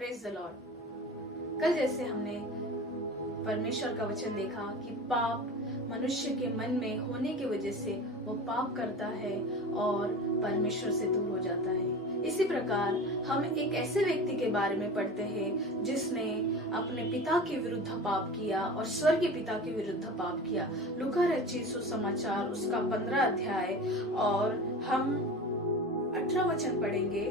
Praise the Lord. कल जैसे हमने परमेश्वर का वचन देखा कि पाप मनुष्य के मन में होने की वजह से वो पाप करता है और परमेश्वर से दूर हो जाता है। इसी प्रकार हम एक ऐसे व्यक्ति के बारे में पढ़ते हैं जिसने अपने पिता के विरुद्ध पाप किया और स्वर्गीय पिता के विरुद्ध पाप किया। लूका रचित सुसमाचार उसका 15 अध्याय और हम 18 वचन पढ़ेंगे।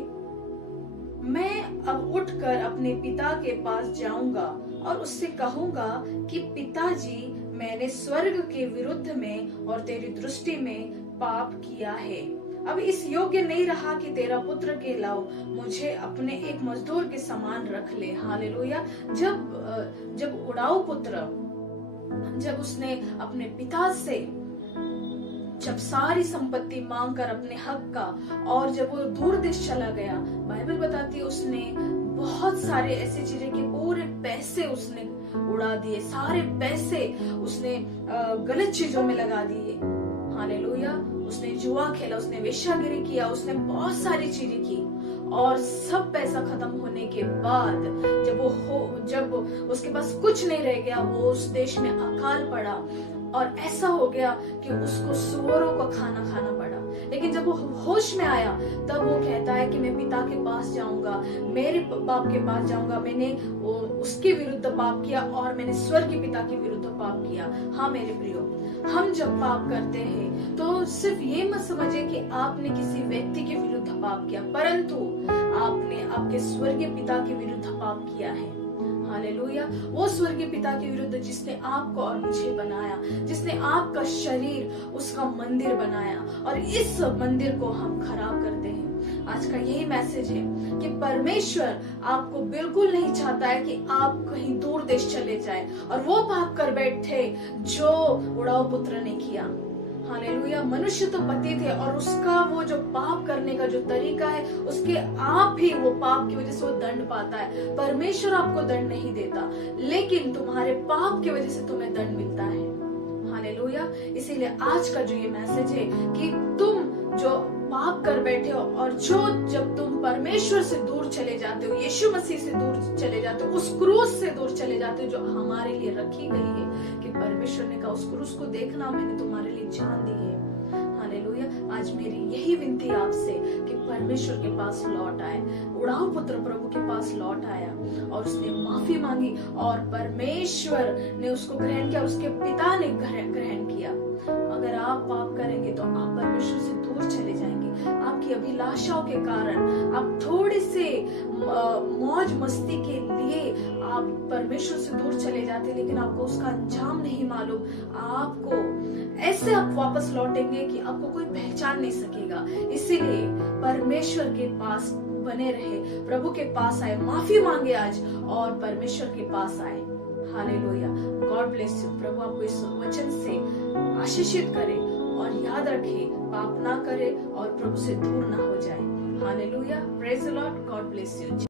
मैं अब उठकर अपने पिता के पास जाऊंगा और उससे कहूंगा कि पिताजी, मैंने स्वर्ग के विरुद्ध में और तेरी दृष्टि में पाप किया है। अब इस योग्य नहीं रहा कि तेरा पुत्र के लाओ, मुझे अपने एक मजदूर के समान रख ले। हालेलुया। जब उड़ाऊ पुत्र जब उसने अपने पिता से जब सारी संपत्ति मांगकर अपने हक का और जब वो दूर देश चला गया, बाइबल बताती है उसने बहुत सारे ऐसी चीजें कि पूरे पैसे उसने उड़ा दिए, सारे पैसे उसने गलत चीजों में लगा दिए। हालेलुया। उसने जुआ खेला, उसने वेश्यागिरी किया, उसने बहुत सारी चीजें की और सब पैसा खत्म होने के बाद जब उसके पास कुछ नहीं रह गया, वो उस देश में अकाल पड़ा और ऐसा हो गया कि उसको सुअरों का खाना खाना पड़ा। लेकिन जब वो होश में आया तब वो कहता है कि मैं पिता के पास जाऊंगा, मेरे बाप के पास जाऊंगा। मैंने उसके विरुद्ध पाप किया और मैंने स्वर्ग के पिता के विरुद्ध पाप किया। हाँ मेरे प्रियो, हम जब पाप करते हैं तो सिर्फ ये मत समझिए कि आपने किसी व्यक्ति के विरुद्ध पाप किया, परंतु आपने आपके स्वर्गीय पिता के विरुद्ध पाप किया है। हालेलुया। वो स्वर्गीय पिता के विरुद्ध जिसने आपको और मुझे बनाया, जिसने आपका शरीर उसका मंदिर बनाया और इस मंदिर को हम खराब करते हैं। आज का यही मैसेज है कि परमेश्वर आपको बिल्कुल नहीं चाहता है कि आप कहीं दूर देश चले जाए और वो पाप कर बैठे जो उड़ाऊ पुत्र ने किया। हालेलुया। मनुष्य तो पति थे और उसका वो जो पाप करने का जो तरीका है, उसके आप ही वो पाप की वजह से वो दंड पाता है। परमेश्वर आपको दंड नहीं देता, लेकिन तुम्हारे पाप की वजह से तुम्हें दंड मिलता है। हालेलुया। इसीलिए आज का जो ये मैसेज है कि तुम जो पाप कर बैठे हो और जब तुम परमेश्वर से दूर चले जाते हो, यीशु मसीह से दूर चले जाते हो, उस क्रूस से दूर चले जाते हो जो हमारे लिए रखी गई है, कि परमेश्वर ने कहा उस क्रूस को देखना, मैंने तुम्हारे लिए जान दी है। हालेलुया। आज मेरी यही विनती आपसे कि परमेश्वर के पास लौट आए। उड़ाऊ पुत्र प्रभु के पास लौट आया और उसने माफी मांगी और परमेश्वर ने उसको ग्रहण किया और उसके पिता ने ग्रहण किया। अगर आप पाप करेंगे तो आप परमेश्वर से दूर चले जाएंगे। आपकी अभिलाषाओं के कारण आप थोड़े से मौज मस्ती के लिए आप परमेश्वर से दूर चले जाते, लेकिन आपको उसका अंजाम नहीं मालूम। आपको ऐसे आप वापस लौटेंगे कि आपको कोई पहचान नहीं सकेगा। इसीलिए परमेश्वर के पास बने रहे, प्रभु के पास आए, माफी मांगे आज और परमेश्वर के पास आए। हालेलुया। God bless you. प्रभु आपको इस वचन से आशीषित करे और याद रखे, पाप ना करे और प्रभु से दूर ना हो जाए। Hallelujah. Praise the Lord. God bless you.